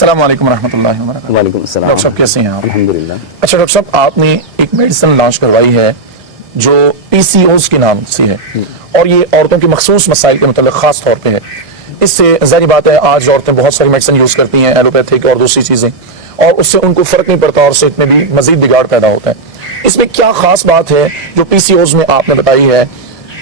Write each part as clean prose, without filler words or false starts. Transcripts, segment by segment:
अस्सलाम वालेकुम रहमतुल्लाहि व बरकातहू। वालेकुम अस्सलाम। डॉक्टर साहब कैसे हैं आप? अल्हम्दुलिल्लाह। अच्छा डॉक्टर साहब, आपने एक मेडिसिन लॉन्च करवाई है जो PCOS के नाम से है और ये औरतों के मखसूस मसाइल के मतलब खास तौर पे है। इससे जाहिर बात है आज औरतें बहुत सारी मेडिसिन यूज करती हैं, एलोपैथिक और दूसरी चीजें, और उससे उनको फर्क नहीं पड़ता और सेहत में भी मजीद बिगाड़ पैदा होता है। इसमें क्या खास बात है जो PCOS में आपने बताई है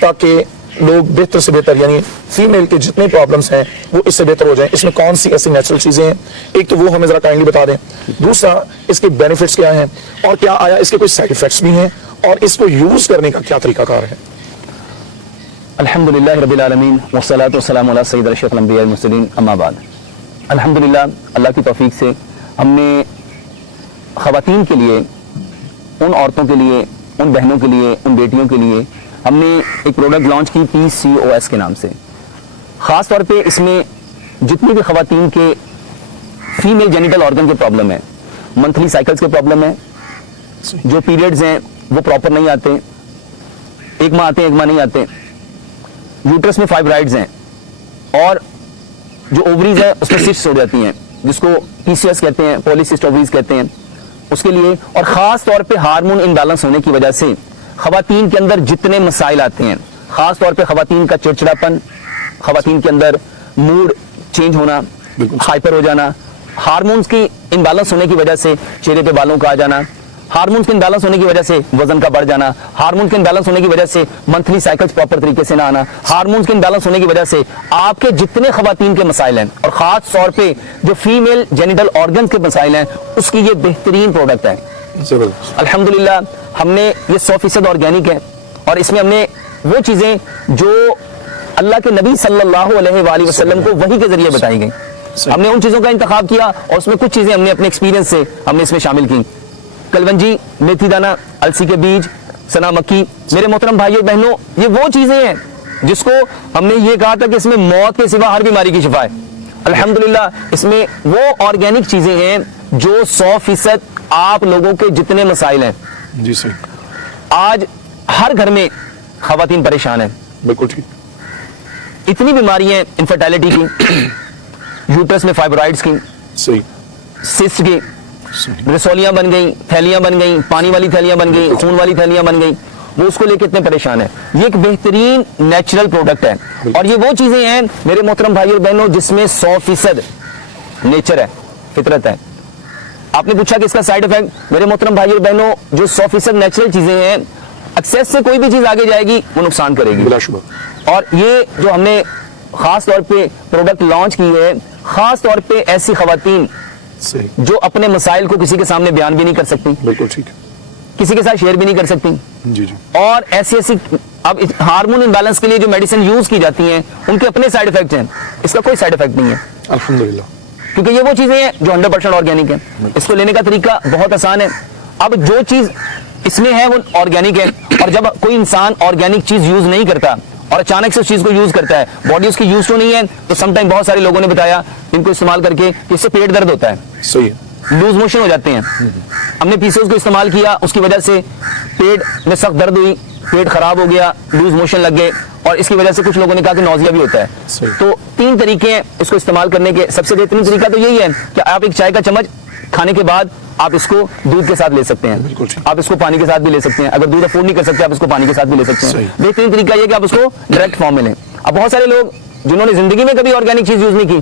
ताकि लोग बेहतर से बेहतर, यानी फीमेल के जितने प्रॉब्लम्स हैं वो इससे बेहतर हो जाएं? इसमें कौन सी ऐसी नेचुरल चीजें हैं? एक तो वो हमें जरा काइंडली बता दें। दूसरा, इसके बेनिफिट्स क्या हैं और क्या आया इसके कोई साइड इफेक्ट्स भी हैं और इसको यूज करने का क्या तरीकाकार है? अल्हम्दुलिल्लाह रब्बिल आलमीन वस्सलातु वस्सलामु अला सय्यिदिल अशरफिल अंबिया वल मुरसलीन, अम्मा बाद। अल्हम्दुलिल्लाह, अल्लाह की तौफीक से हमने ख़वातीन के लिए, उन औरतों के लिए, उन बहनों के लिए, उन बेटियों के लिए हमने एक प्रोडक्ट लॉन्च की PCOS के नाम से। ख़ास तौर पे इसमें जितनी भी ख़वातीन के फीमेल जेनिटल ऑर्गन के प्रॉब्लम है, मंथली साइकिल्स के प्रॉब्लम है, जो पीरियड्स हैं वो प्रॉपर नहीं आते, एक माह आते हैं एक माह नहीं आते, यूट्रस में फाइब्राइड्स हैं और जो ओवरीज है उसमें सिस्ट्स हो जाती हैं जिसको PCOS कहते हैं, पॉलीसिस्ट ओवरीज कहते हैं, उसके लिए। और ख़ास तौर पे हार्मोन इम्बैलेंस होने की वजह से ख़वातीन के अंदर जितने मसाइल आते हैं, ख़ास तौर पे ख़वातीन का चिड़चिड़ापन, ख़वातीन के अंदर मूड चेंज होना, हाइपर हो जाना, हार्मोन्स की इम्बैलेंस होने की वजह से चेहरे पे बालों का आ जाना, हार्मोन्स के इम्बैलेंस होने की वजह से वजन का बढ़ जाना, हार्मोन के इम्बैलेंस होने की वजह से मंथली साइकिल्स प्रॉपर तरीके से ना आना, हार्मोन्स के इम्बैलेंस होने की वजह से आपके जितने ख़वातीन के मसाइल हैं और ख़ास तौर पे जो फीमेल जेनिटल ऑर्गन्स के मसाइल हैं, उसकी ये बेहतरीन प्रोडक्ट है। अल्हम्दुलिल्लाह, हमने ये 100% ऑर्गेनिक है और इसमें हमने वो चीजें जो अल्लाह के नबी सल्लल्लाहु अलैहि वसल्लम को वही के जरिए बताई गई, हमने उन चीजों का इंतखाब किया और उसमें कुछ चीजें हमने अपने एक्सपीरियंस से हमने इसमें शामिल की। कलवंजी, मेथी दाना, अलसी के बीज, सना मक्की, मेरे मोहतरम भाइयों बहनों, ये वो चीजें हैं जिसको हमने ये कहा था कि इसमें मौत के सिवा हर बीमारी की शिफा है। अल्हम्दुलिल्लाह, इसमें वो ऑर्गेनिक चीजें हैं जो 100% आप लोगों के जितने मसाइल हैं। जी सही। आज हर घर में ख़वातीन परेशान है, बिल्कुल ठीक। इतनी बीमारियां, इनफर्टिलिटी की, यूट्रस में फाइब्राइड्स की, सही, सिस्ट की, रसौलियां बन गई, थैलियां बन गई, पानी वाली थैलियां बन गई, खून वाली थैलियां बन गई, वो उसको लेके इतने परेशान है। ये एक बेहतरीन नेचुरल प्रोडक्ट है और ये वो चीजें हैं मेरे मोहतरम भाइयों बहनों जिसमें 100% नेचर है, फितरत है। आपने पूछा कि इसका साइड इफेक्ट, मेरे मोहतरम भाइयों बहनों, जो 100% नेचुरल चीजें हैं, एक्सेस से कोई भी चीज आगे जाएगी वो नुकसान करेगी। बिलाशुबह। और ये जो हमने खास तौर पे प्रोडक्ट लॉन्च की है, खास तौर पे ऐसी ख़वातीन जो अपने मसाइल को किसी के सामने बयान भी नहीं कर सकती, बिल्कुल ठीक, किसी के साथ शेयर भी नहीं कर सकती, जी जी, और ऐसी अब हार्मोन इम्बैलेंस के लिए जो मेडिसिन यूज की जाती हैं उनके अपने साइड इफेक्ट हैं, इसका कोई साइड इफेक्ट नहीं है अल्हम्दुलिल्लाह, क्योंकि ये वो चीजें हैं जो 100% ऑर्गेनिक है। इसको लेने का तरीका बहुत आसान है। अब जो चीज इसमें है वो ऑर्गेनिक है और जब कोई इंसान ऑर्गेनिक चीज यूज नहीं करता और अचानक से उस चीज को यूज करता है, बॉडी उसकी यूज तो नहीं है, तो समटाइम बहुत सारे लोगों ने बताया इनको इस्तेमाल करके इससे पेट दर्द होता है, सही है, लूज मोशन हो जाते हैं। हमने PCOS को इस्तेमाल किया, उसकी वजह से पेट में सख्त दर्द हुई, पेट खराब हो गया, लूज मोशन लग गए और इसकी वजह से कुछ लोगों ने कहा कि नौजिया भी होता है। तो 3 तरीके हैं इसको इस्तेमाल करने के। सबसे बेहतरीन तरीका तो यही है कि आप एक चाय का चम्मच खाने के बाद आप इसको दूध के साथ ले सकते हैं, आप इसको पानी के साथ भी ले सकते हैं, अगर दूध अफोर्ड नहीं कर सकते आप इसको पानी के साथ भी ले सकते हैं। बेहतरीन तरीका यह कि आप उसको डायरेक्ट फॉर्म में लें। अब बहुत सारे लोग जिन्होंने जिंदगी में कभी ऑर्गेनिक चीज यूज नहीं की,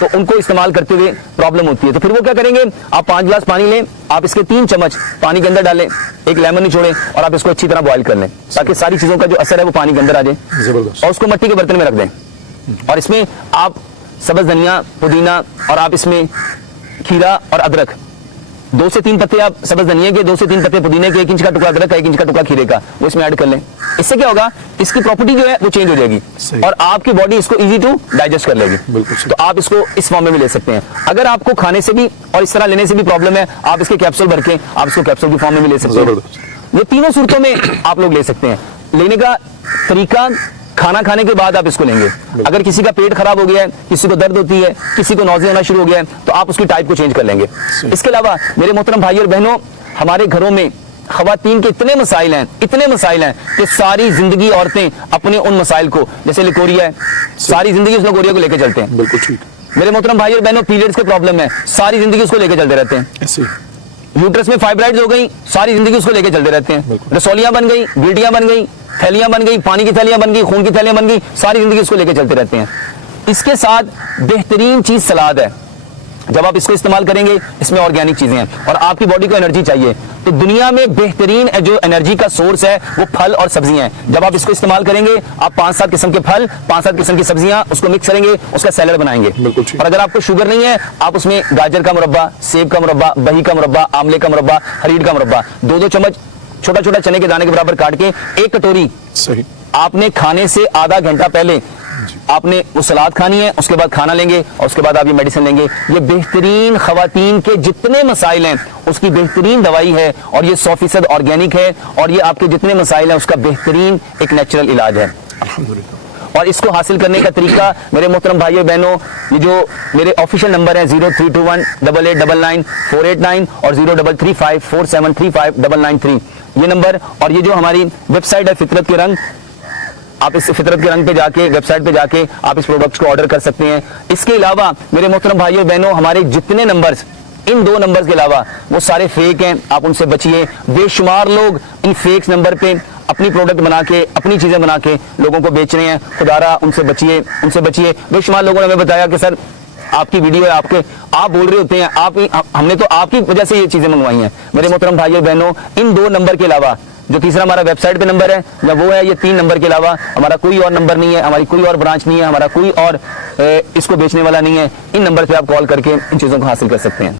तो उनको इस्तेमाल करते हुए प्रॉब्लम होती है, तो फिर वो क्या करेंगे, आप 5 गिलास पानी लें, आप इसके 3 चम्मच पानी के अंदर डालें, एक लेमन निचोड़ें और आप इसको अच्छी तरह बॉईल कर लें ताकि सारी चीजों का जो असर है वो पानी के अंदर आ जाए और उसको मिट्टी के बर्तन में रख दें। और इसमें आप सब्ज धनिया, पुदीना और आप इसमें खीरा और अदरक, 2 से 3 पत्ते आप सब्ज धनिया के, 2 से 3 पत्ते पुदीने के, 1 इंच का टुकड़ा अदरक का, 1 इंच का टुकड़ा खीरे का, वो इसमें ऐड कर लें। इससे क्या होगा, इसकी प्रॉपर्टी जो है वो चेंज हो जाएगी और आपकी बॉडी इसको इजी टू डाइजेस्ट कर लेगी। तो आप इसको इस फॉर्म में भी ले सकते हैं। अगर आपको खाने से भी और इस तरह लेने से भी प्रॉब्लम है, आप इसके कैप्सूल भर के आप इसको कैप्सूल की फॉर्म में भी ले सकते हैं। ये तीनों सूरतों में आप लोग ले सकते हैं। लेने का तरीका, खाना खाने के बाद आप इसको लेंगे। अगर किसी का पेट खराब हो गया है, किसी को दर्द होती है, किसी को नौजिया होना शुरू हो गया है, तो आप उसकी टाइप को चेंज कर लेंगे। इसके अलावा मेरे मोहतरम भाई और बहनों, हमारे घरों में ख़वातीन के इतने मसाइल हैं कि सारी जिंदगी औरतें अपने उन मसाइल को, जैसे लिकोरिया है, सारी जिंदगी उस लिकोरिया को लेकर चलते हैं। बिल्कुल ठीक। میرے محترم بھائی اور بہنوں پیریڈز کے پرابلم ہے، ساری زندگی اس کو لے کے چلتے رہتے ہیں. ایسے یوٹرس میں فائبرائڈز ہو گئی، ساری زندگی اس کو لے کے چلتے رہتے ہیں. بالکل. رسولیاں بن گئی، گلٹیاں بن گئی، تھیلیاں بن گئی، پانی کی تھیلیاں بن گئی، خون کی تھیلیاں بن گئی، ساری زندگی اس کو لے کے چلتے رہتے ہیں. اس کے ساتھ بہترین چیز سلاد ہے. جب آپ اس کو استعمال کریں گے اس میں آرگینک چیزیں ہیں اور آپ کی باڈی کو انرجی چاہیے، تو دنیا میں بہترین جو انرجی کا سورس ہے وہ پھل اور سبزیاں ہیں. جب آپ اس کو استعمال کریں گے آپ 5-7 قسم کے پھل، 5-7 قسم کی سبزیاں اس کو مکس کریں گے، اس کا سیلڈ بنائیں گے. بالکل ٹھیک. اور اگر آپ کو شوگر نہیں ہے آپ اس میں گاجر کا مربع، سیب کا مربع، بہی کا مربع، آملے کا مربع، ہریڈ کا مربع 2-2 چمچ چھوٹا چھوٹا چنے کے دانے کے برابر کاٹ کے 1 کٹوری صحیح. آپ نے کھانے سے آدھا گھنٹہ پہلے آپ نے وہ سلاد کھانی ہے، اس کے بعد کھانا لیں گے اور اس کے بعد آپ یہ میڈیسن لیں گے. یہ بہترین خواتین کے جتنے مسائل ہیں اس کی بہترین دوائی ہے اور یہ 100% آرگینک ہے اور یہ آپ کے جتنے مسائل ہیں اس کا بہترین ایک نیچرل علاج ہے. الحمدللہ. اور اس کو حاصل کرنے کا طریقہ میرے محترم بھائیو بہنوں، یہ جو میرے آفیشیل نمبر ہیں 03218899 اور 033547359993 یہ نمبر، اور یہ جو ہماری ویب سائٹ ہے فطرت کے رنگ، آپ اس فطرت کے رنگ پہ جا کے ویب سائٹ پہ جا کے آپ اس پروڈکٹ کو آرڈر کر سکتے ہیں. اس کے علاوہ میرے محترم بھائیو بہنوں ہمارے جتنے نمبرز، ان 2 نمبرز کے علاوہ وہ سارے فیک ہیں، آپ ان سے بچیے. بے شمار لوگ ان فیک نمبر پہ اپنی پروڈکٹ بنا کے، اپنی چیزیں بنا کے لوگوں کو بیچ رہے ہیں. خدارا ان سے بچیے، ان سے بچیے. بے شمار لوگوں نے ہمیں بتایا کہ سر آپ کی ویڈیو ہے، آپ بول رہے ہوتے ہیں، ہم نے تو آپ کی وجہ سے یہ چیزیں منگوائی ہیں. میرے محترم بھائیو بہنوں ان 2 نمبر کے علاوہ جو تیسرا ہمارا ویب سائٹ پہ نمبر ہے یا وہ ہے، یہ 3 نمبر کے علاوہ ہمارا کوئی اور نمبر نہیں ہے، ہماری کوئی اور برانچ نہیں ہے، ہمارا کوئی اور اس کو بیچنے والا نہیں ہے. ان نمبر پہ آپ کال کر کے ان چیزوں کو حاصل کر سکتے ہیں.